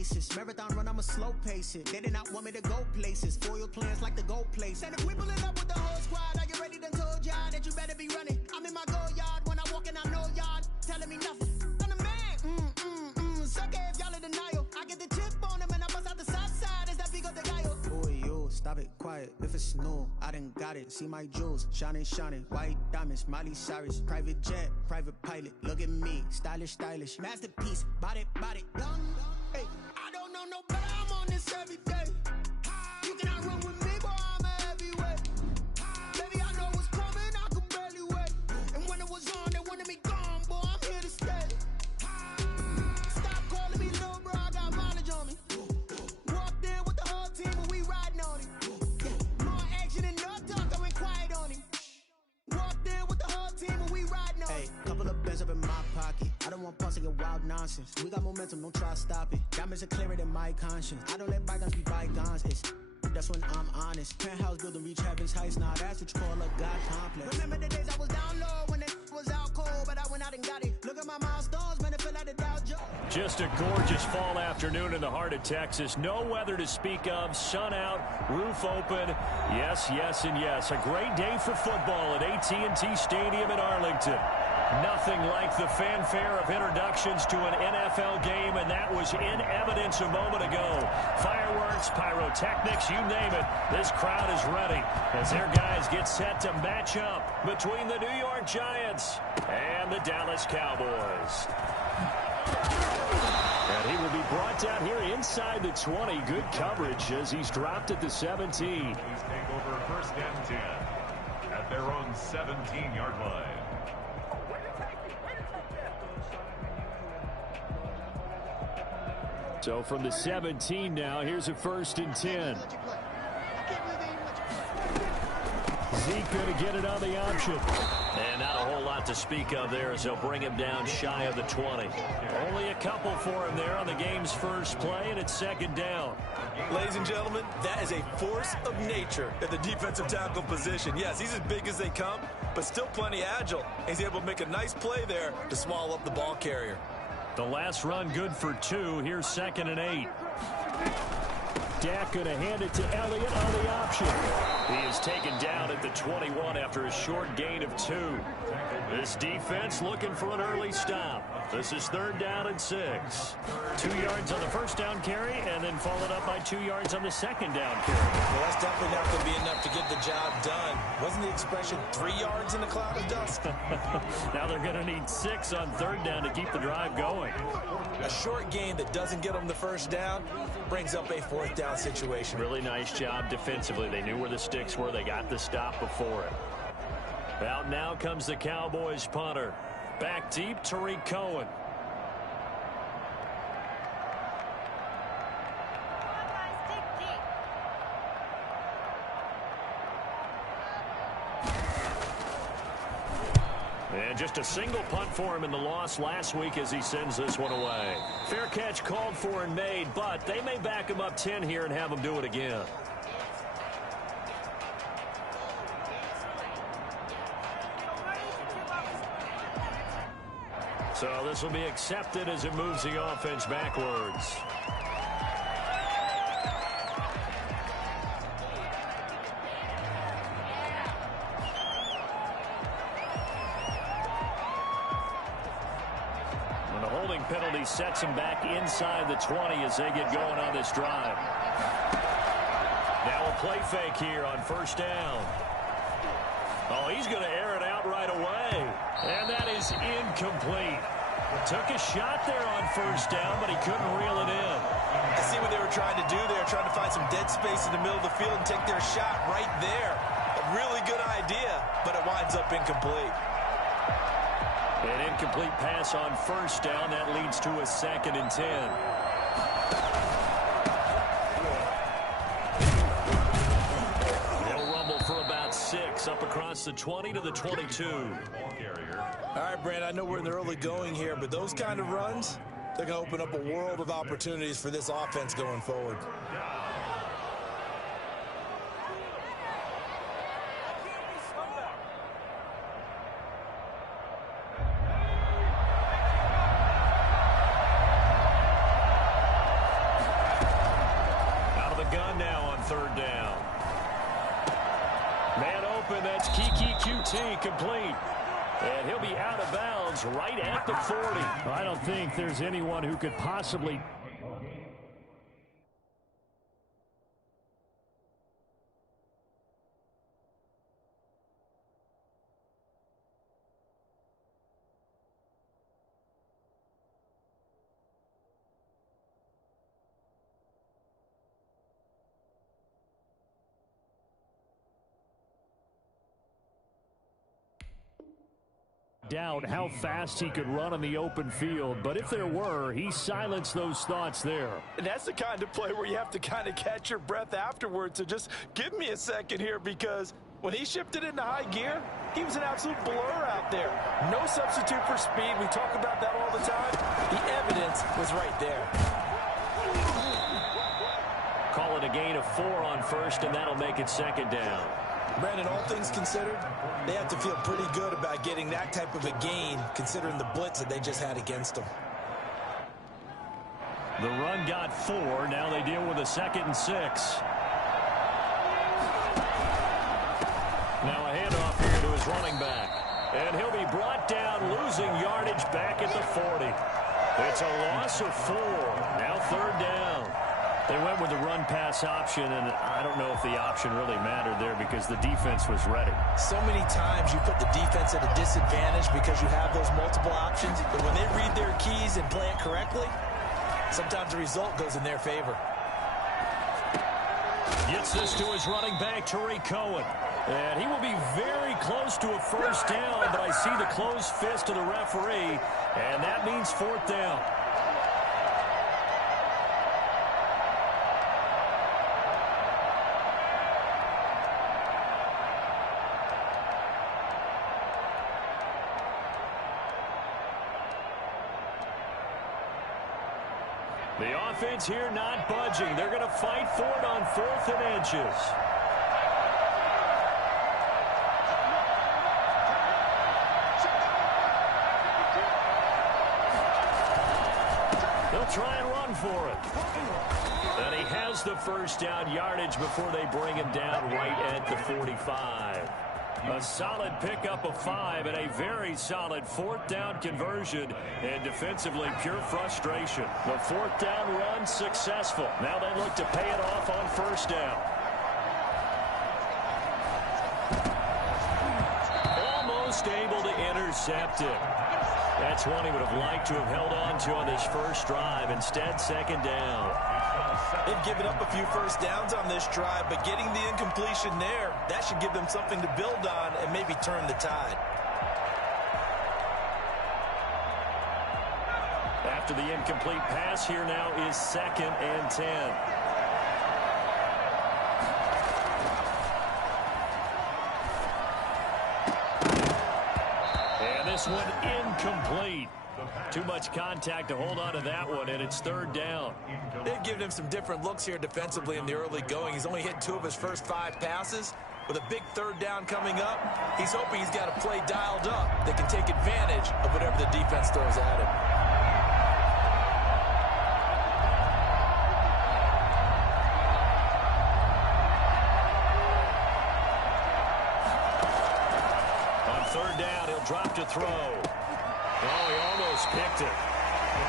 basis. Marathon run, I'ma slow pace it. They did not want me to go places. Foil plans like the go place. And if we pulling up with the whole squad, are you ready? Done told y'all that you better be running. I'm in my go yard when I walk in, I know y'all telling me nothing. I'm the man. Suck it if y'all in denial. I get the chip on them and I bust out the south side. Is that big of the guy? Boy, yo, stop it, quiet. If it's snow, I done got it. See my jewels, shining, white diamonds, Miley Cyrus, private jet, private pilot. Look at me, stylish, masterpiece, body, young. Hey, I don't know no better. I'm on this every day. You cannot run with me, boy. I'm a heavyweight. Baby, I know what's coming. I could barely wait. And when it was on, they wanted me gone, boy. I'm here to stay. Stop calling me little bro. I got mileage on me. Walked in with the whole team and we riding on him. More action and no talk. I went quiet on him. Walked in with the whole team and we riding on him. Hey, couple of bands up in my pocket. I don't want pause to get wild nonsense. We got momentum, don't try to stop it. Diamonds are clearer than my conscience. I don't let bygones be bygones. That's when I'm honest. Penthouse building reach heaven's heights. Now that's what you call a God complex. Remember the days I was down low when it was out cold, but I went out and got it. Look at my milestones, man, it feel like the Dow Jones. Just a gorgeous fall afternoon in the heart of Texas. No weather to speak of. Sun out, roof open. Yes, and yes. A great day for football at AT&T Stadium in Arlington. Nothing like the fanfare of introductions to an NFL game, and that was in evidence a moment ago. Fireworks, pyrotechnics, you name it. This crowd is ready as their guys get set to match up between the New York Giants and the Dallas Cowboys. And he will be brought down here inside the 20. Good coverage as he's dropped at the 17. Please take over first and 10 at their own 17-yard line. So from the 17 now, here's a first and 10. Zeke going to get it on the option. And not a whole lot to speak of there as they'll bring him down shy of the 20. Only a couple for him there on the game's first play, and it's second down. Ladies and gentlemen, that is a force of nature at the defensive tackle position. Yes, he's as big as they come, but still plenty agile. He's able to make a nice play there to swallow up the ball carrier. The last run good for 2. Here's 2nd and 8. Dak going to hand it to Elliott on the option. He is taken down at the 21 after a short gain of 2. This defense looking for an early stop. This is 3rd down and 6. 2 yards on the first down carry, and then followed up by 2 yards on the second down carry. Well, that's definitely not going to be enough to get the job done. Wasn't the expression 3 yards in a cloud of dust? Now they're going to need 6 on 3rd down to keep the drive going. A short gain that doesn't get them the first down brings up a 4th down situation. Really nice job defensively. They knew where the sticks were. They got the stop before it. Out now comes the Cowboys punter. Back deep, Tariq Cohen. And just a single punt for him in the loss last week as he sends this one away. Fair catch called for and made, but they may back him up 10 here and have him do it again. So this will be accepted as it moves the offense backwards. And the holding penalty sets him back inside the 20 as they get going on this drive. Now a play fake here on first down. Oh, he's going to air it out right away. And that is incomplete. Took a shot there on first down, but he couldn't reel it in. I see what they were trying to do there, trying to find some dead space in the middle of the field and take their shot right there. A really good idea, but it winds up incomplete. An incomplete pass on first down. That leads to a 2nd and 10. They'll rumble for about 6 up across the 20 to the 22. All right, Brand, I know we're in the early going here, but those kind of runs, they're going to open up a world of opportunities for this offense going forward. QT complete. And he'll be out of bounds right at the 40. I don't think there's anyone who could possibly... doubt how fast he could run on the open field, but if there were, he silenced those thoughts there. And that's the kind of play where you have to kind of catch your breath afterwards. So just give me a second here, because when he shifted into high gear, he was an absolute blur out there. No substitute for speed. We talk about that all the time. The evidence was right there. Call it a gain of 4 on first, and that'll make it second down. Brandon, all things considered, they have to feel pretty good about getting that type of a gain, considering the blitz that they just had against them. The run got 4. Now they deal with a 2nd and 6. Now a handoff here to his running back. And he'll be brought down, losing yardage back at the 40. It's a loss of 4. Now 3rd down. They went with the run-pass option, and I don't know if the option really mattered there because the defense was ready. So many times you put the defense at a disadvantage because you have those multiple options, but when they read their keys and play it correctly, sometimes the result goes in their favor. Gets this to his running back, Tariq Cohen. And he will be very close to a 1st down, but I see the closed fist of the referee, and that means 4th down. The offense here not budging. They're going to fight for it on 4th and inches. They'll try and run for it. And he has the 1st down yardage before they bring him down right at the 45. A solid pickup of 5 and a very solid 4th down conversion, and defensively pure frustration. The 4th down run successful. Now they look to pay it off on 1st down. Almost able to intercept it. That's one he would have liked to have held on to on this first drive. Instead, 2nd down. They've given up a few 1st downs on this drive, but getting the incompletion there, that should give them something to build on and maybe turn the tide. After the incomplete pass, here now is 2nd and 10. And this one incomplete. Too much contact to hold on to that one, and it's 3rd down. They've given him some different looks here defensively in the early going. He's only hit 2 of his first 5 passes. With a big 3rd down coming up, he's hoping he's got a play dialed up that can take advantage of whatever the defense throws at him. On 3rd down, he'll drop to throw. Oh, he almost picked it.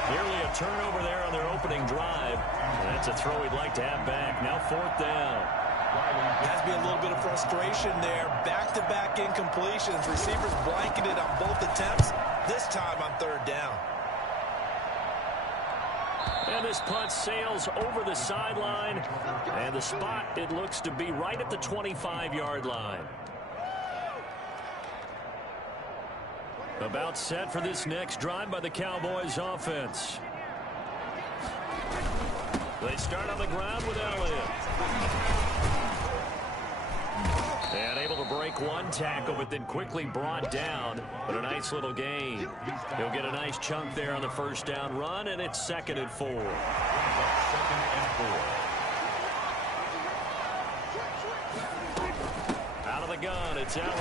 Nearly a turnover there on their opening drive. And that's a throw he'd like to have back. Now 4th down. Has to be a little bit of frustration there. Back-to-back incompletions. Receivers blanketed on both attempts. This time on 3rd down. And this punt sails over the sideline. And the spot, it looks to be right at the 25-yard line. About set for this next drive by the Cowboys offense. They start on the ground with Elliott. And able to break one tackle, but then quickly brought down. But a nice little gain. He'll get a nice chunk there on the 1st down run, and it's 2nd and 4. 2nd and 4. Gun, it's Elliott.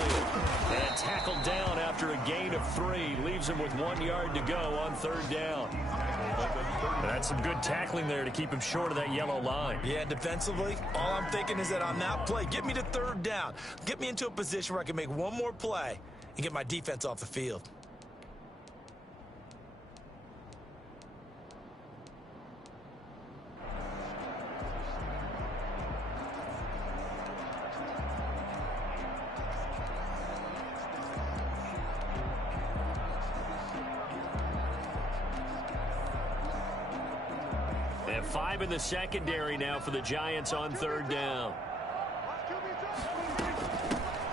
And tackled down after a gain of 3. Leaves him with 1 yard to go on 3rd down. That's some good tackling there to keep him short of that yellow line. Yeah, defensively, all I'm thinking is that on that play, get me to third down. Get me into a position where I can make one more play and get my defense off the field. They have 5 in the secondary now for the Giants on third down.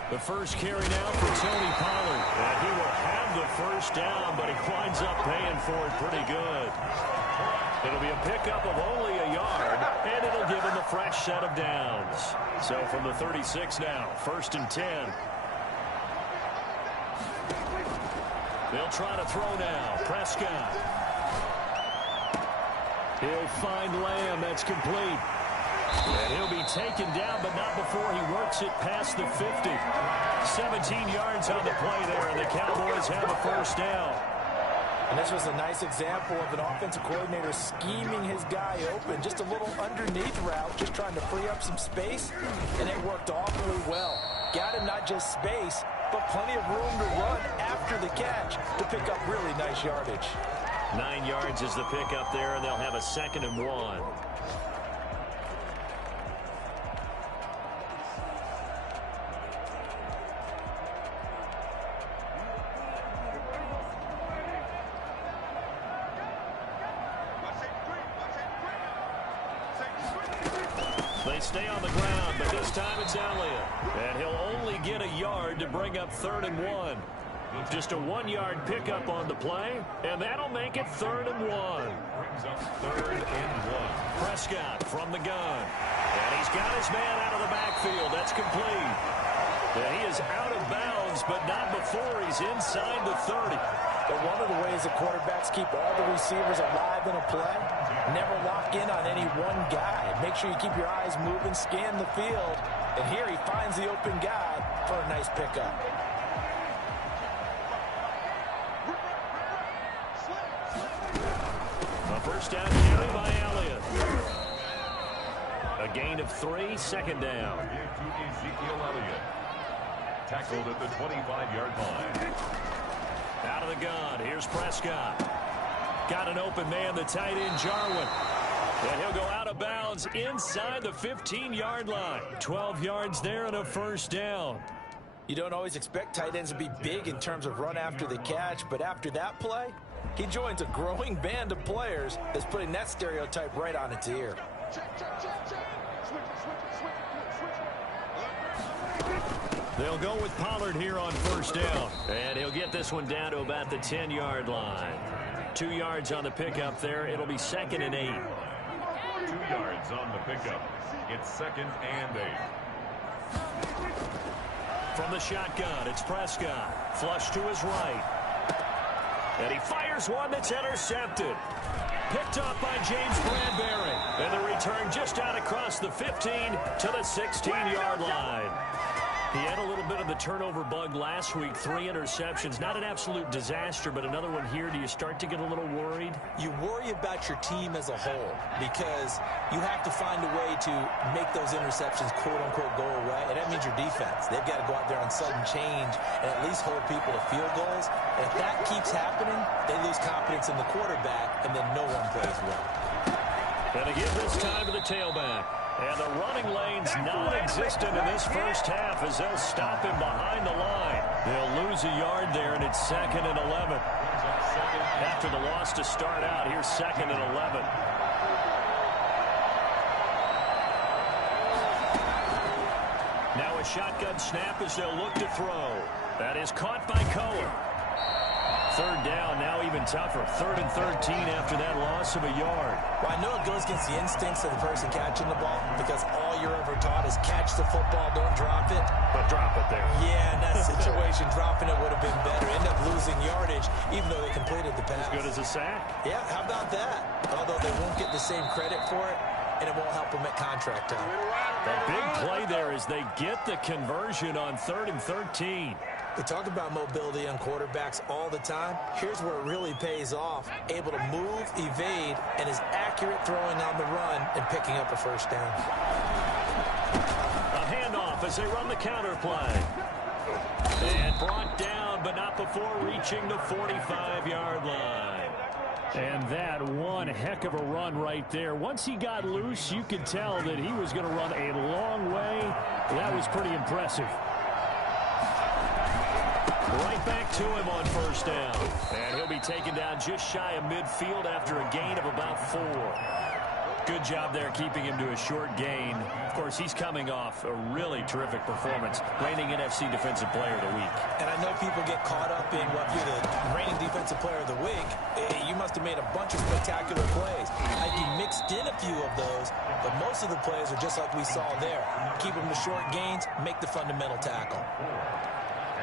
The first carry now for Tony Pollard. And he will have the first down, but he winds up paying for it pretty good. It'll be a pickup of only a yard, and it'll give him a fresh set of downs. So from the 36 now, 1st and 10. They'll try to throw now. Prescott. He'll find Lamb. That's complete. And he'll be taken down, but not before he works it past the 50. 17 yards on the play there, and the Cowboys have a first down. And this was a nice example of an offensive coordinator scheming his guy open. Just a little underneath route, just trying to free up some space, and it worked awfully well. Got him not just space, but plenty of room to run after the catch to pick up really nice yardage. 9 yards is the pickup there, and they'll have a 2nd and 1. They stay on the ground, but this time it's Elliott. And he'll only get a yard to bring up 3rd and 1. Just a 1-yard pickup on the play, and that'll make it 3rd and 1. Brings up 3rd and 1. Prescott from the gun. And he's got his man out of the backfield. That's complete. And he is out of bounds, but not before he's inside the 30. But one of the ways that quarterbacks keep all the receivers alive in a play, never lock in on any one guy. Make sure you keep your eyes moving, scan the field. And here he finds the open guy for a nice pickup. A first down carry by Elliott. A gain of 3, 2nd down. Give to Ezekiel Elliott. Tackled at the 25-yard line. Out of the gun, here's Prescott. Got an open man, the tight end, Jarwin. And he'll go out of bounds inside the 15-yard line. 12 yards there and a first down. You don't always expect tight ends to be big in terms of run after the catch, but after that play, he joins a growing band of players that's putting that stereotype right on its ear. They'll go with Pollard here on first down. And he'll get this one down to about the 10-yard line. 2 yards on the pickup there. It'll be 2nd and 8. 2 yards on the pickup. It's 2nd and 8. From the shotgun, it's Prescott. Flush to his right. And he fires one that's intercepted. Picked up by James Bradbury. And the return just out across the 15 to the 16-yard line. He had a little bit of the turnover bug last week. 3 interceptions. Not an absolute disaster, but another one here. Do you start to get a little worried? You worry about your team as a whole because you have to find a way to make those interceptions, quote-unquote, go away. And that means your defense. They've got to go out there on sudden change and at least hold people to field goals. And if that keeps happening, they lose confidence in the quarterback, and then no one plays well. And again this time to the tailback. And the running lane's non-existent in this first half as they'll stop him behind the line. They'll lose a yard there, and it's 2nd and 11. After the loss to start out, here's 2nd and 11. Now a shotgun snap as they'll look to throw. That is caught by Cohen. 3rd down, now even tougher. 3rd and 13 after that loss of a yard. Well, I know it goes against the instincts of the person catching the ball because all you're ever taught is catch the football, don't drop it. But drop it there. Yeah, in that situation, dropping it would have been better. End up losing yardage, even though they completed the pass. As good as a sack. Yeah, how about that? Although they won't get the same credit for it, and it won't help them at contract time. The big play there is they get the conversion on 3rd and 13. We talk about mobility on quarterbacks all the time. Here's where it really pays off. Able to move, evade, and is accurate throwing on the run and picking up a first down. A handoff as they run the counter play. And brought down, but not before reaching the 45-yard line. And that one heck of a run right there. Once he got loose, you could tell that he was going to run a long way. That was pretty impressive. Right back to him on first down. And he'll be taken down just shy of midfield after a gain of about 4. Good job there keeping him to a short gain. Of course, he's coming off a really terrific performance, reigning NFC Defensive Player of the Week. And I know people get caught up in what you're the reigning Defensive Player of the Week. You must have made a bunch of spectacular plays. You mixed in a few of those, but most of the plays are just like we saw there. Keep them to short gains, make the fundamental tackle.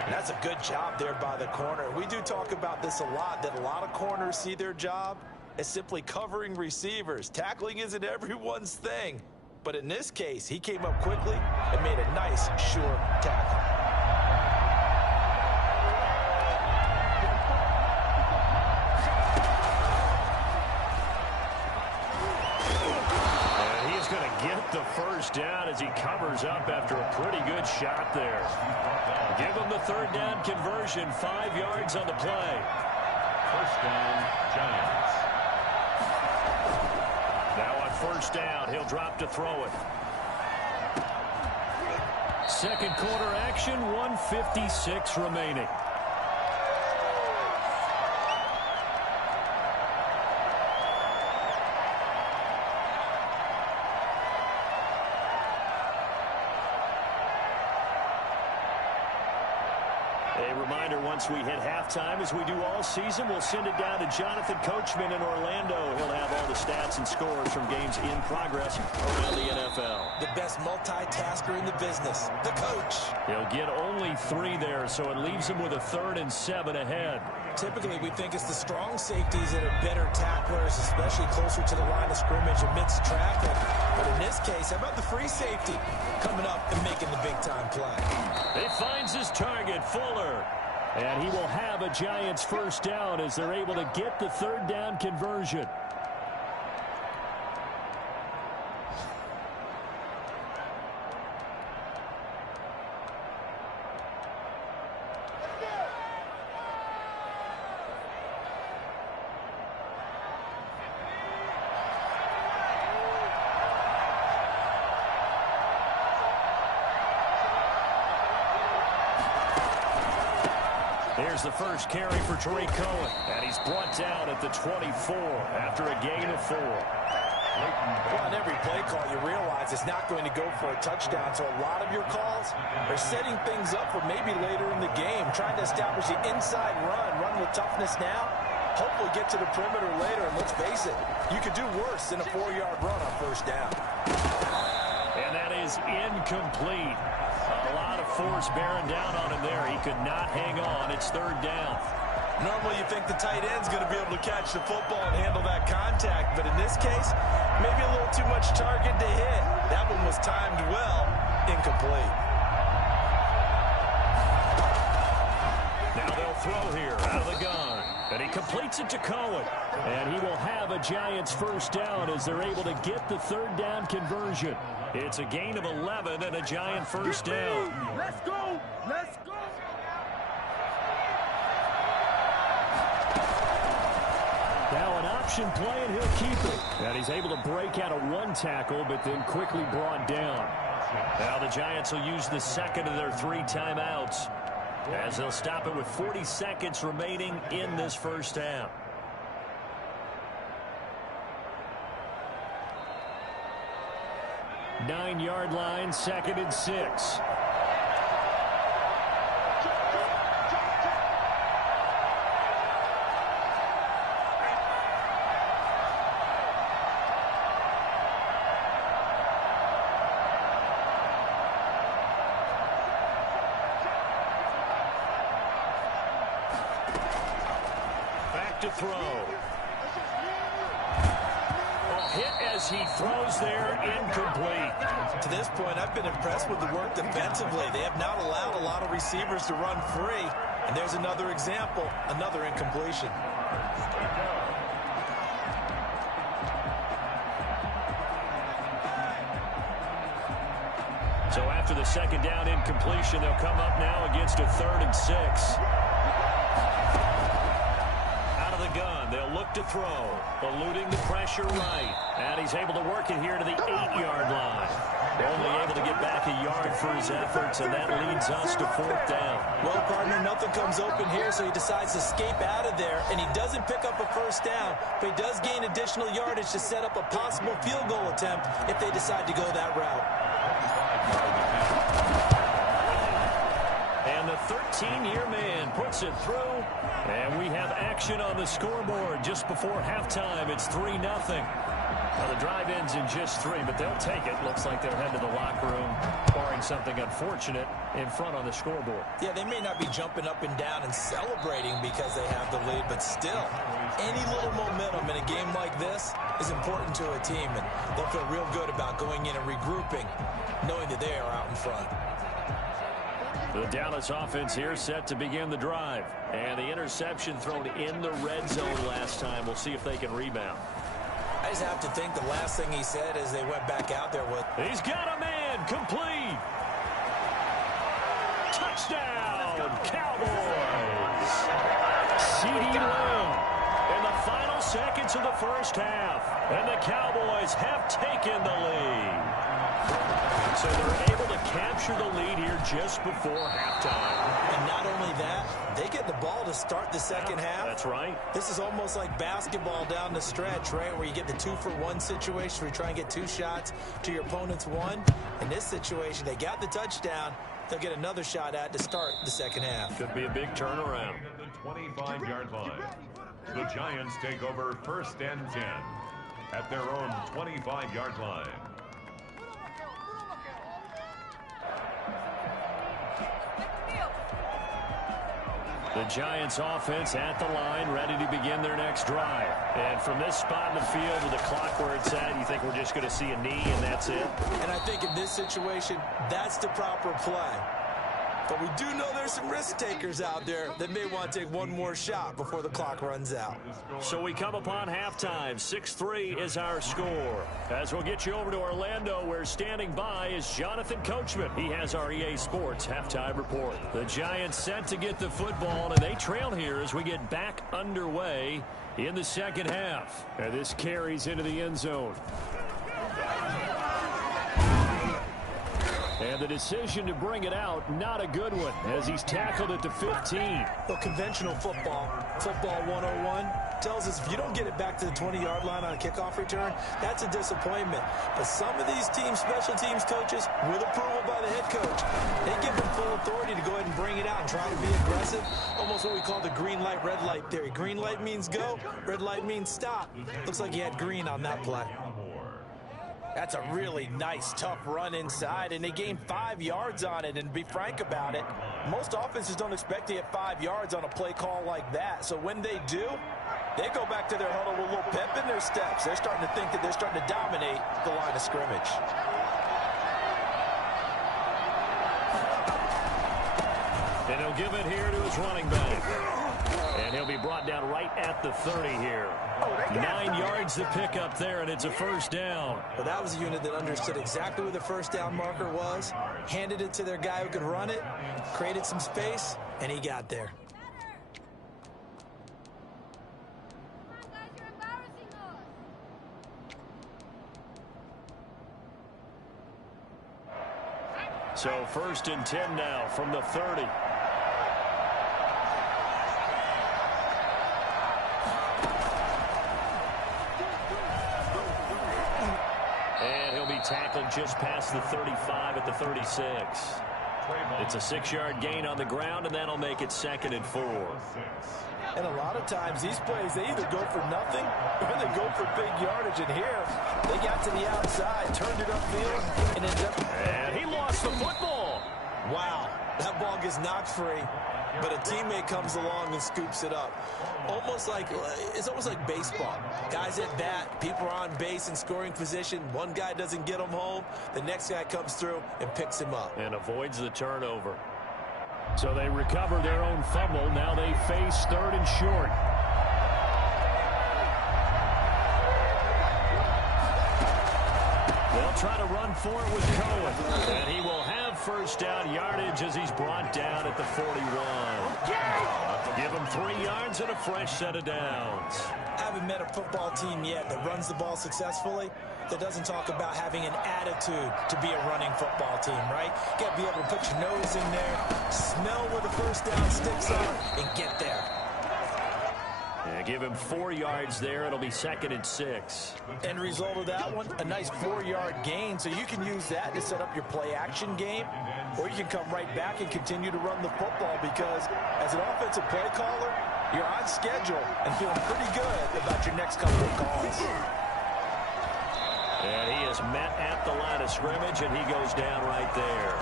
And that's a good job there by the corner. We do talk about this a lot, that a lot of corners see their job as simply covering receivers. Tackling isn't everyone's thing. But in this case, he came up quickly and made a nice, sure tackle. And he is going to get the first down as he covers up after a pretty good shot there. Give him the third down conversion, 5 yards on the play. First down, Giants. Now on first down, he'll drop to throw it. Second quarter action, 1:56 remaining. A reminder, once we hit halftime, as we do all season, we'll send it down to Jonathan Coachman in Orlando. He'll have all the stats and scores from games in progress around the NFL. The best multitasker in the business, the coach. He'll get only 3 there, so it leaves him with a 3rd and 7 ahead. Typically, we think it's the strong safeties that are better tacklers, especially closer to the line of scrimmage amidst traffic. But in this case, how about the free safety coming up and making the big-time play? He finds his target, Fuller. And he will have a Giants first down as they're able to get the third down conversion. Here's the first carry for Tariq Cohen, and he's brought down at the 24 after a gain of 4. Well, on every play call, you realize it's not going to go for a touchdown, so a lot of your calls are setting things up for maybe later in the game, trying to establish the inside run with toughness now, hopefully get to the perimeter later, and let's face it, you could do worse than a 4-yard run on first down. And that is incomplete. A lot of force bearing down on him there. He could not hang on. It's 3rd down. Normally you think the tight end's going to be able to catch the football and handle that contact, but in this case, maybe a little too much target to hit. That one was timed well, incomplete. Now they'll throw here out of the gun. And he completes it to Cohen. And he will have a Giants first down as they're able to get the third down conversion. It's a gain of 11 and a Giant first down. Let's go! Let's go! Now an option play, and he'll keep it. And he's able to break out of 1 tackle, but then quickly brought down. Now the Giants will use the second of their 3 timeouts, as they'll stop it with 40 seconds remaining in this first half. Nine-yard line, 2nd and 6. Back to throw. Oh, hit as he throws there, incomplete. To this point, I've been impressed with the work defensively. They have not allowed a lot of receivers to run free. And there's another example, another incompletion. So after the second down incompletion, they'll come up now against a 3rd and 6. Out of the gun, they'll look to throw. Eluding the pressure right. And he's able to work it here to the 8-yard line. Only able to get back a yard for his efforts, and that leads us to 4th down. Well, partner, nothing comes open here, so he decides to escape out of there, and he doesn't pick up a first down, but he does gain additional yardage to set up a possible field goal attempt if they decide to go that route. And the 13-year man puts it through, and we have action on the scoreboard just before halftime. It's 3-0. Now, the drive ends in just 3, but they'll take it. Looks like they'll head to the locker room, barring something unfortunate in front on the scoreboard. Yeah, they may not be jumping up and down and celebrating because they have the lead, but still, any little momentum in a game like this is important to a team, and they'll feel real good about going in and regrouping, knowing that they are out in front. The Dallas offense here set to begin the drive. And the interception thrown in the red zone last time. We'll see if they can rebound. I just have to think the last thing he said as they went back out there was, he's got a man, complete. Touchdown, Cowboys. CeeDee Lamb in the final seconds of the first half. And the Cowboys have taken the lead. So they're able to capture the lead here just before halftime. And not only that, they get the ball to start the second half. That's right. This is almost like basketball down the stretch, right, where you get the 2-for-1 situation where you try and get 2 shots to your opponent's 1. In this situation, they got the touchdown. They'll get another shot at to start the second half. Could be a big turnaround. At the 25-yard line, the Giants take over 1st and 10 at their own 25-yard line. The Giants offense at the line, ready to begin their next drive. And from this spot in the field with the clock where it's at, you think we're just going to see a knee and that's it? And I think in this situation, that's the proper play. But we do know there's some risk takers out there that may want to take one more shot before the clock runs out. So we come upon halftime. 6-3 is our score. As we'll get you over to Orlando, where standing by is Jonathan Coachman. He has our EA Sports halftime report. The Giants set to get the football, and they trail here as we get back underway in the second half. And this carries into the end zone. And the decision to bring it out, not a good one, as he's tackled at the 15. Well, conventional football 101, tells us if you don't get it back to the 20-yard line on a kickoff return, that's a disappointment. But some of these teams, special teams coaches, with approval by the head coach, they give them full authority to go ahead and bring it out and try to be aggressive. Almost what we call the green light, red light theory. Green light means go, red light means stop. Looks like he had green on that play. That's a really nice, tough run inside, and they gained 5 yards on it. And to be frank about it, most offenses don't expect to get 5 yards on a play call like that. So when they do, they go back to their huddle with a little pep in their steps. They're starting to think that they're starting to dominate the line of scrimmage. And he'll give it here to his running back. And he'll be brought down right at the 30 here. 9 yards to pick up there, and it's a first down. Well, that was a unit that understood exactly where the first down marker was, handed it to their guy who could run it, created some space, and he got there. So 1st and 10 now from the 30. And he'll be tackled just past the 35 at the 36. It's a 6-yard gain on the ground, and that'll make it 2nd and 4. And a lot of times these plays, they either go for nothing or they go for big yardage. And here, they got to the outside, turned it upfield, and ended up. And he lost the football. Wow, that ball gets knocked free. but a teammate comes along and scoops it up. It's almost like baseball. Guys at bat, people are on base in scoring position. One guy doesn't get him home. The next guy comes through and picks him up. And avoids the turnover. So they recover their own fumble. Now they face 3rd and short. They'll try to run for it with Cohen. And he will have first down yardage as he's brought down at the 41. Give him 3 yards and a fresh set of downs. I haven't met a football team yet that runs the ball successfully that doesn't talk about having an attitude to be a running football team, right? You got to be able to put your nose in there, smell where the first down sticks are, and get there. Yeah, give him 4 yards there. It'll be 2nd and 6. End result of that one, a nice 4-yard gain. So you can use that to set up your play-action game, or you can come right back and continue to run the football because as an offensive play caller, you're on schedule and feeling pretty good about your next couple of calls. And he is met at the line of scrimmage, and he goes down right there.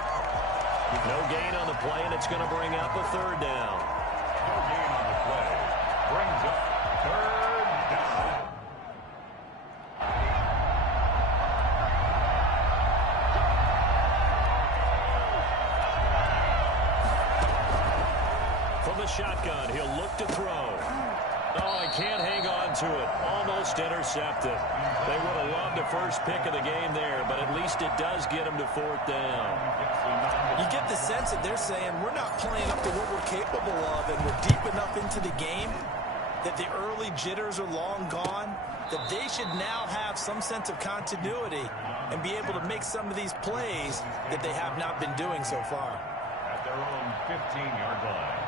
No gain on the play, and it's going to bring up a 3rd down. No gain on the play. Brings up 3rd down. From the shotgun, he'll look to throw. Oh, he can't hang on to it. Almost intercepted. They would have loved a first pick of the game there, but at least it does get him to 4th down. You get the sense that they're saying we're not playing up to what we're capable of, and we're deep enough into the game that the early jitters are long gone, that they should now have some sense of continuity and be able to make some of these plays that they have not been doing so far. At their own 15-yard line.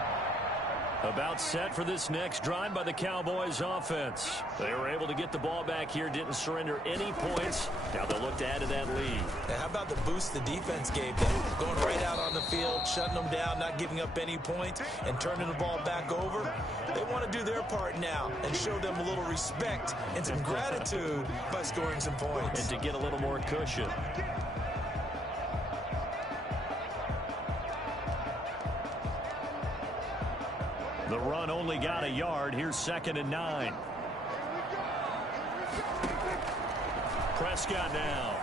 About set for this next drive by the Cowboys offense. They were able to get the ball back here, didn't surrender any points. Now they'll look to add to that lead. And how about the boost the defense gave them? Going right out on the field, shutting them down, not giving up any points, and turning the ball back over. They want to do their part now and show them a little respect and some gratitude by scoring some points. And to get a little more cushion. The run only got a yard. Here's 2nd and 9. Prescott now.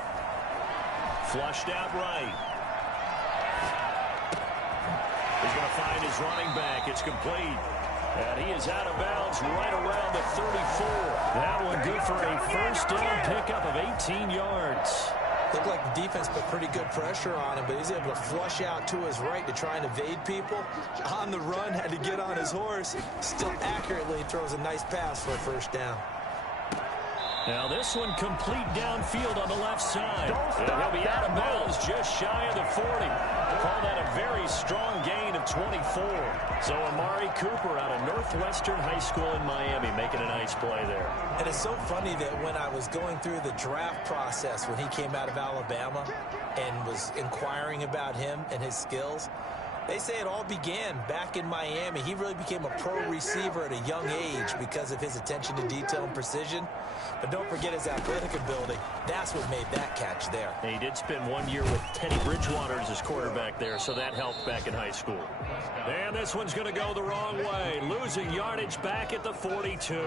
Flushed out right. He's going to find his running back. It's complete. And he is out of bounds right around the 34. That one good for a first down pickup of 18 yards. Looked like the defense put pretty good pressure on him, but he's able to flush out to his right to try and evade people. On the run, had to get on his horse. Still accurately throws a nice pass for a first down. Now this one complete downfield on the left side. And he'll be out of bounds just shy of the 40. Call that a very strong gain of 24. So Amari Cooper out of Northwestern High School in Miami making a nice play there. And it's so funny that when I was going through the draft process when he came out of Alabama and was inquiring about him and his skills, they say it all began back in Miami. He really became a pro receiver at a young age because of his attention to detail and precision. But don't forget his athletic ability. That's what made that catch there. And he did spend 1 year with Teddy Bridgewater as his quarterback there, so that helped back in high school. And this one's going to go the wrong way. Losing yardage back at the 42.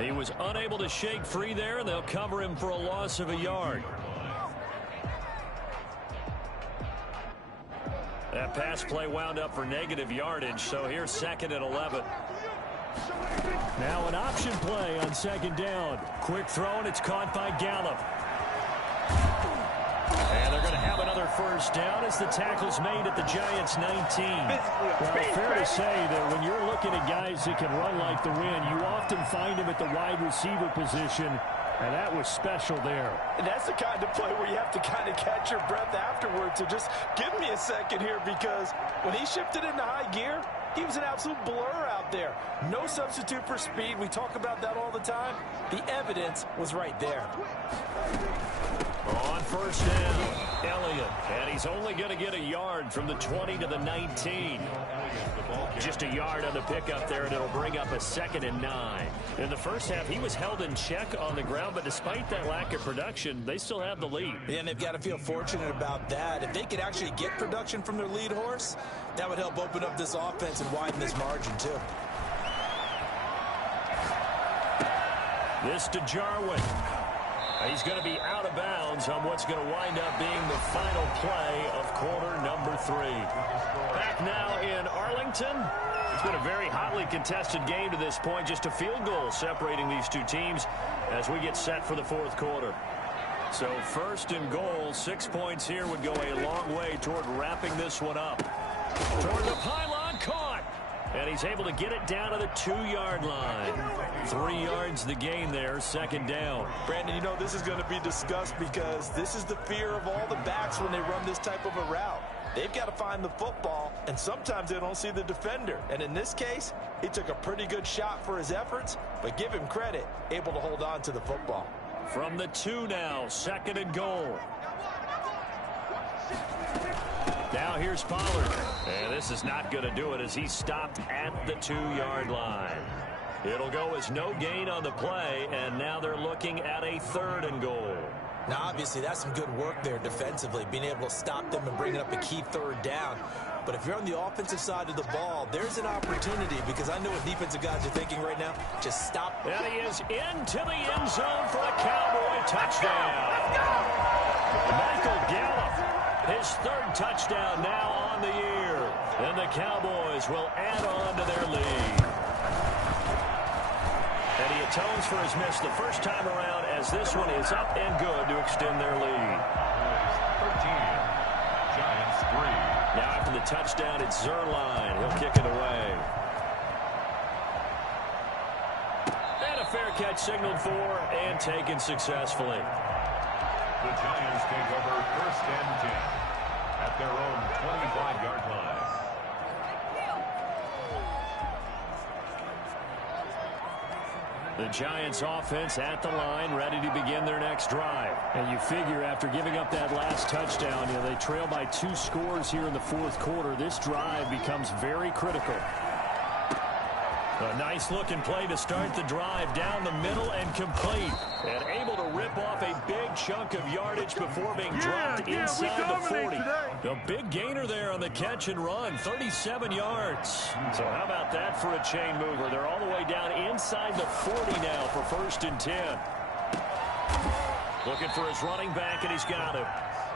He was unable to shake free there, and they'll cover him for a loss of a yard. That pass play wound up for negative yardage, so here's 2nd and 11. Now an option play on 2nd down. Quick throw, and it's caught by Gallup. And they're going to have another first down as the tackle's made at the Giants' 19. Well, fair to say that when you're looking at guys that can run like the wind, you often find them at the wide receiver position, and that was special there. And that's the kind of play where you have to kind of catch your breath afterwards. So just give me a second here, because when he shifted into high gear, he was an absolute blur out there. No substitute for speed. We talk about that all the time. The evidence was right there. On first down, Elliott. And he's only going to get a yard from the 20 to the 19. Just a yard on the pickup there, and it'll bring up a 2nd and 9. In the first half, he was held in check on the ground, but despite that lack of production, they still have the lead. Yeah, and they've got to feel fortunate about that. If they could actually get production from their lead horse, that would help open up this offense and widen this margin, too. This to Jarwin. He's going to be out of bounds on what's going to wind up being the final play of quarter number 3. Back now in Arlington. It's been a very hotly contested game to this point. Just a field goal separating these two teams as we get set for the 4th quarter. So 1st and goal, 6 points here would go a long way toward wrapping this one up. Toward the pylon, caught. And he's able to get it down to the 2-yard line. 3 yards the gain there, 2nd down. Brandon, you know this is going to be discussed because this is the fear of all the backs when they run this type of a route. They've got to find the football, and sometimes they don't see the defender. And in this case, he took a pretty good shot for his efforts, but give him credit, able to hold on to the football. From the 2 now, 2nd and goal. Now here's Pollard. And this is not going to do it as he stopped at the 2-yard line. It'll go as no gain on the play, and now they're looking at a 3rd and goal. Now, obviously, that's some good work there defensively, being able to stop them and bringing up a key 3rd down. But if you're on the offensive side of the ball, there's an opportunity because I know what defensive guys are thinking right now. Just stop. And he is into the end zone for a Cowboy touchdown. Michael Gallup, his 3rd touchdown now on the year. And the Cowboys will add on to their lead. And he atones for his miss the first time around as this one is up and good to extend their lead. 13, Giants 3. Now after the touchdown, it's Zerline. He'll kick it away. And a fair catch signaled for and taken successfully. The Giants take over 1st and 10 at their own 25-yard line. The Giants offense at the line, ready to begin their next drive. And you figure after giving up that last touchdown, they trail by 2 scores here in the 4th quarter. This drive becomes very critical. A nice looking play to start the drive down the middle and complete. And able to rip off a big chunk of yardage before being dropped inside the 40. A big gainer there on the catch and run, 37 yards. So how about that for a chain mover? They're all the way down inside the 40 now for 1st and 10. Looking for his running back, and he's got him.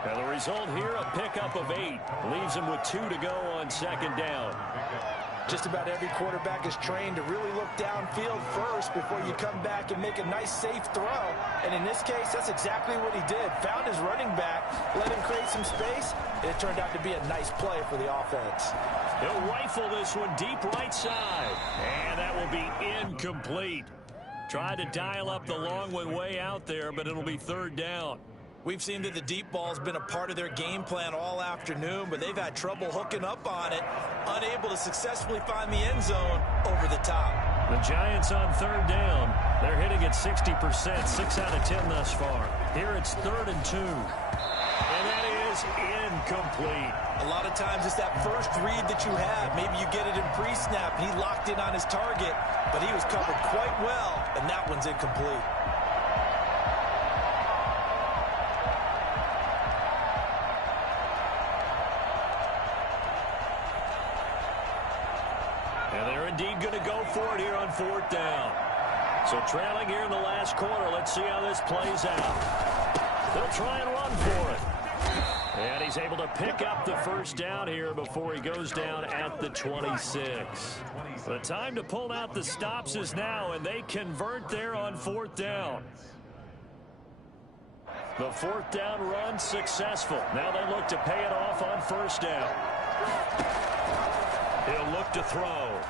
And the result here, a pickup of 8. Leaves him with 2 to go on 2nd down. Just about every quarterback is trained to really look downfield first before you come back and make a nice, safe throw. And in this case, that's exactly what he did. Found his running back, let him create some space, and it turned out to be a nice play for the offense. He'll rifle this one deep right side. And that will be incomplete. Tried to dial up the long one way out there, but it'll be 3rd down. We've seen that the deep ball's been a part of their game plan all afternoon, but they've had trouble hooking up on it, unable to successfully find the end zone over the top. The Giants on 3rd down. They're hitting at 60%, 6 out of 10 thus far. Here it's 3rd and 2. And that is incomplete. A lot of times it's that first read that you have. Maybe you get it in pre-snap, and he locked in on his target, but he was covered quite well, and that one's incomplete. And they're indeed going to go for it here on 4th down. So trailing here in the last quarter, let's see how this plays out. They'll try and run for it. And he's able to pick up the 1st down here before he goes down at the 26. The time to pull out the stops is now, and they convert there on 4th down. The 4th down run successful. Now they look to pay it off on 1st down. He'll look to throw.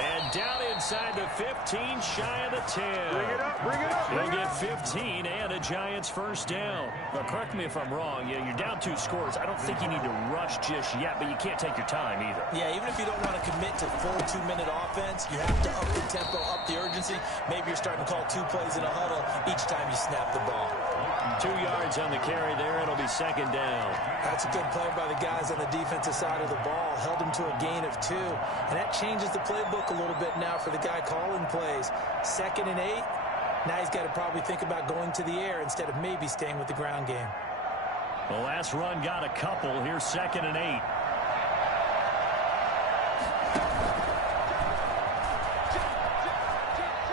And down in inside the 15, shy of the 10. Bring it up, bring it up. He'll get 15 and a Giants first down. Now, correct me if I'm wrong. Yeah, you're down 2 scores. I don't think you need to rush just yet, but you can't take your time either. Yeah, even if you don't want to commit to full 2-minute offense, you have to up the tempo, up the urgency. Maybe you're starting to call 2 plays in a huddle each time you snap the ball. 2 yards on the carry there. It'll be second down. That's a good play by the guys on the defensive side of the ball. Held him to a gain of 2. And that changes the playbook a little bit now for the guy calling plays. 2nd and 8. Now he's got to probably think about going to the air instead of maybe staying with the ground game. The last run got a couple. Here's 2nd and 8.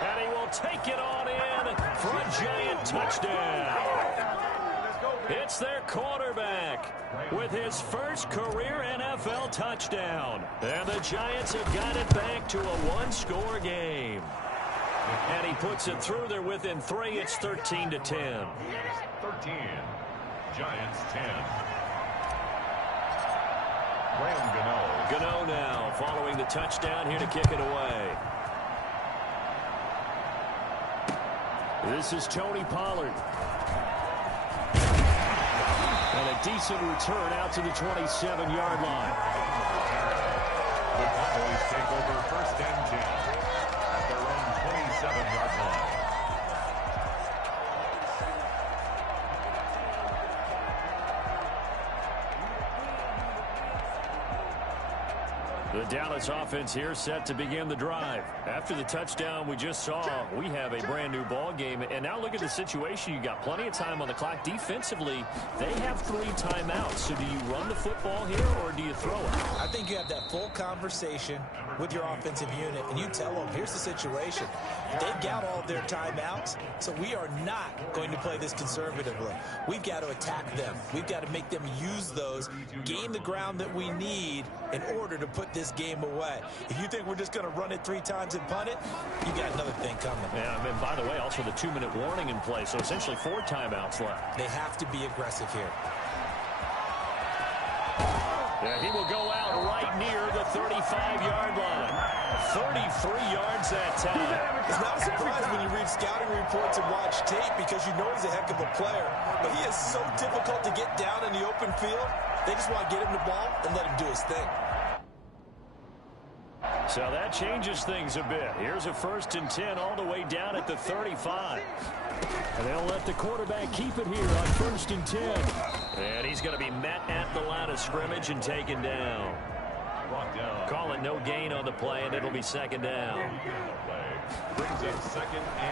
And he will take it on in for a Giant touchdown. It's their quarterback with his first career NFL touchdown. And the Giants have got it back to a 1-score game. And he puts it through. They're within 3. It's 13-10. 13. Giants 10. Graham Gano. Gano now following the touchdown here to kick it away. This is Tony Pollard. And a decent return out to the 27-yard line. The Cowboys take over 1st and 10 at their own 27-yard line. The Dallas offense here set to begin the drive. After the touchdown we just saw, we have a brand new ball game. And now look at the situation. You got plenty of time on the clock. Defensively, they have 3 timeouts. So do you run the football here or do you throw it? I think you have that full conversation with your offensive unit, and you tell them, here's the situation. They've got all their timeouts, so we are not going to play this conservatively. We've got to attack them. We've got to make them use those, gain the ground that we need in order to put this game away. If you think we're just going to run it 3 times and punt it, you got another thing coming. Yeah, and by the way, also the 2-minute warning in play, so essentially 4 timeouts left. They have to be aggressive here. Yeah, he will go out right near the 35-yard line. 33 yards that time. It's not a surprise when you read scouting reports and watch tape because you know he's a heck of a player. But he is so difficult to get down in the open field. They just want to get him the ball and let him do his thing. So that changes things a bit. Here's a 1st and 10 all the way down at the 35. And they'll let the quarterback keep it here on 1st and 10. And he's going to be met at the line of scrimmage and taken down. Call it no gain on the play, and it'll be 2nd down.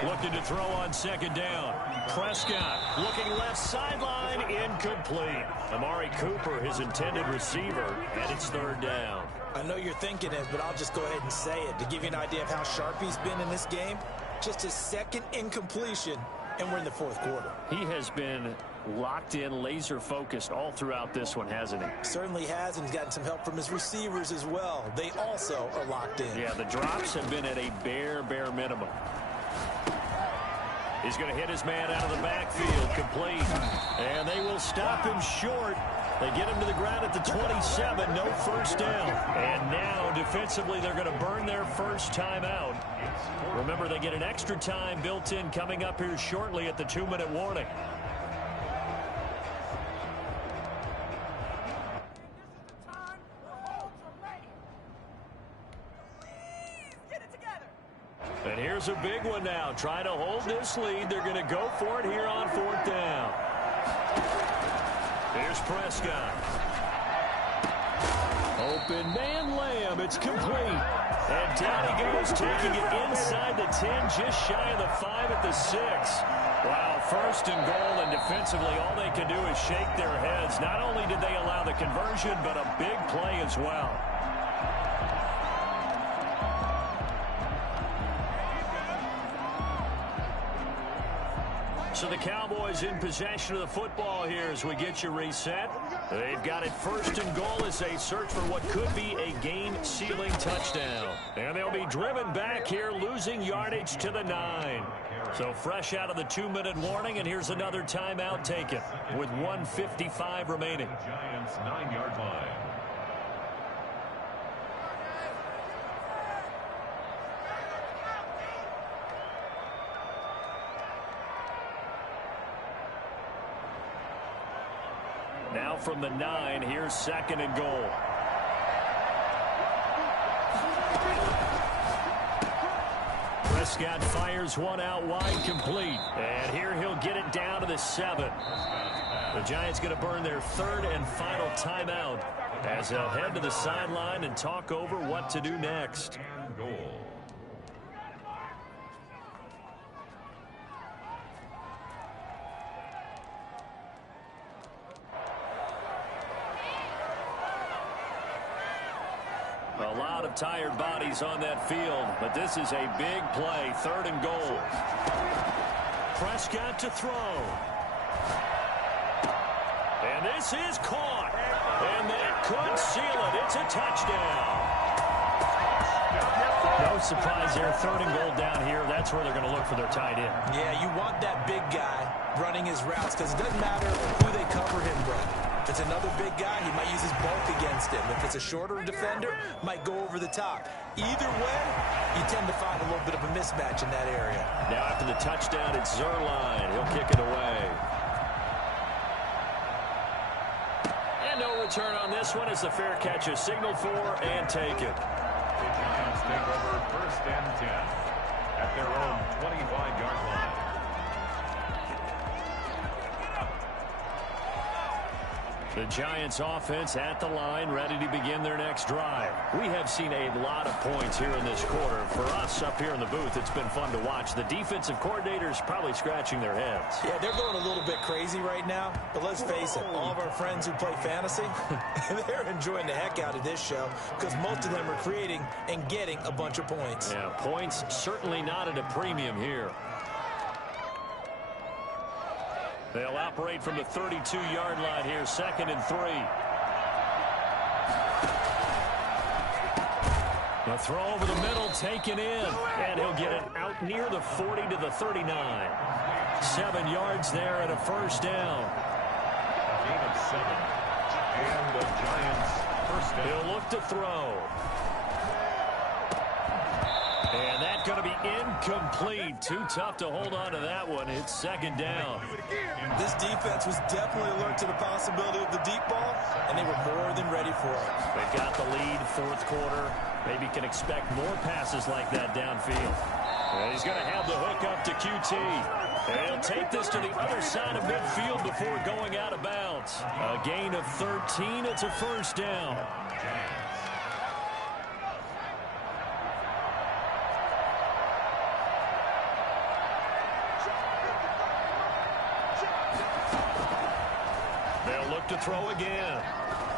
Looking to throw on 2nd down. Prescott looking left sideline, incomplete. Amari Cooper, his intended receiver, and it's 3rd down. I know you're thinking it, but I'll just go ahead and say it. To give you an idea of how sharp he's been in this game, just his 2nd incompletion, and we're in the 4th quarter. He has been locked in, laser focused all throughout this one, hasn't he? Certainly has, and he's gotten some help from his receivers as well. They also are locked in. Yeah, the drops have been at a bare minimum. He's going to hit his man out of the backfield, complete. And they will stop him short. They get him to the ground at the 27, no 1st down. And now, defensively, they're going to burn their first timeout. Remember, they get an extra time built in coming up here shortly at the 2-minute warning. And here's a big one now. Trying to hold this lead. They're going to go for it here on 4th down. Here's Prescott. Open man, Lamb. It's complete. And down he goes, taking it inside the 10, just shy of the 5 at the 6. Wow, 1st and goal, and defensively all they can do is shake their heads. Not only did they allow the conversion, but a big play as well. So the Cowboys in possession of the football here as we get you reset. They've got it 1st and goal as they search for what could be a game-sealing touchdown. And they'll be driven back here, losing yardage to the 9. So fresh out of the 2-minute warning, and here's another timeout taken with 1:55 remaining. Giants 9-yard line. Now from the 9, here's 2nd and goal. Prescott fires one out wide, complete. And here he'll get it down to the 7. The Giants going to burn their 3rd and final timeout as they'll head to the sideline and talk over what to do next. A lot of tired bodies on that field, but this is a big play. 3rd and goal. Prescott to throw. And this is caught. And that could seal it. It's a touchdown. No surprise there. 3rd and goal down here. That's where they're going to look for their tight end. Yeah, you want that big guy running his routes because it doesn't matter who they cover him with. If it's another big guy, he might use his bulk against him. If it's a shorter defender, might go over the top. Either way, you tend to find a little bit of a mismatch in that area. Now after the touchdown, it's Zerline. He'll kick it away. And no return on this one as the fair catch is signaled for and taken. The Giants take over 1st and 10 at their own 25-yard line. The Giants offense at the line, ready to begin their next drive. We have seen a lot of points here in this quarter. For us up here in the booth, it's been fun to watch. The defensive coordinators probably scratching their heads. Yeah, they're going a little bit crazy right now. But let's face it, all of our friends who play fantasy, they're enjoying the heck out of this show because most of them are creating and getting a bunch of points. Yeah, points certainly not at a premium here. They'll operate from the 32-yard line here, 2nd and 3. The throw over the middle, taken in, and he'll get it out near the 40 to the 39. 7 yards there and a 1st down. A gain of 7, and the Giants 1st down. He'll look to throw. And that's going to be incomplete. Too tough to hold on to that one. It's 2nd down. This defense was definitely alert to the possibility of the deep ball, and they were more than ready for it. They've got the lead, 4th quarter. Maybe can expect more passes like that downfield. And he's going to have the hook up to QT. And he'll take this to the other side of midfield before going out of bounds. A gain of 13. It's a 1st down. To throw again.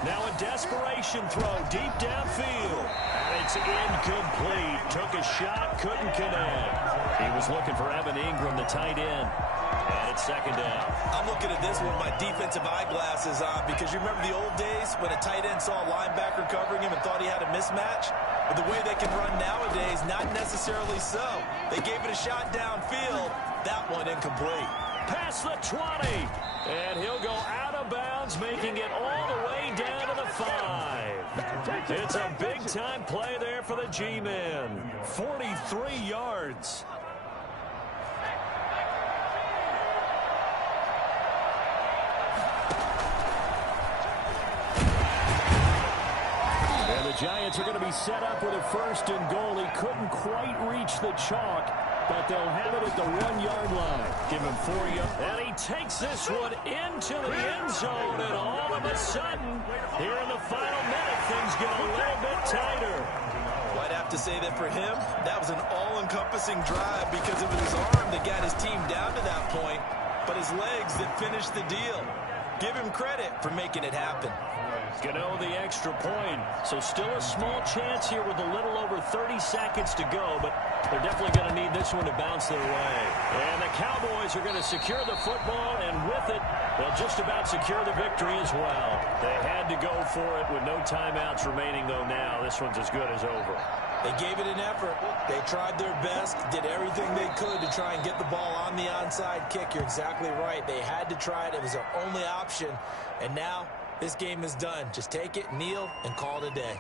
Now a desperation throw deep downfield. And it's incomplete. Took a shot, couldn't connect. He was looking for Evan Ingram, the tight end. And it's 2nd down. I'm looking at this with my defensive eyeglasses on because you remember the old days when a tight end saw a linebacker covering him and thought he had a mismatch? But the way they can run nowadays, not necessarily so. They gave it a shot downfield. That one incomplete. Past the 20. And he'll go out of bounds, making it all the way down to the 5. It's a big-time play there for the G-men. 43 yards. And the Giants are going to be set up with a 1st and goal. He couldn't quite reach the chalk, but they'll have it at the 1-yard line. Give him 4 yards. And he takes this one into the end zone. And all of a sudden, here in the final minute, things get a little bit tighter. Well, I'd have to say that for him, that was an all-encompassing drive because it was his arm that got his team down to that point, but his legs that finished the deal. Give him credit for making it happen. Gano the extra point. So still a small chance here with a little over 30 seconds to go, but they're definitely going to need this one to bounce their way. And the Cowboys are going to secure the football, and with it, they'll just about secure the victory as well. They had to go for it with no timeouts remaining, though now this one's as good as over. They gave it an effort. They tried their best, did everything they could to try and get the ball on the onside kick. You're exactly right. They had to try it. It was their only option. And now this game is done. Just take it, kneel, and call it a day.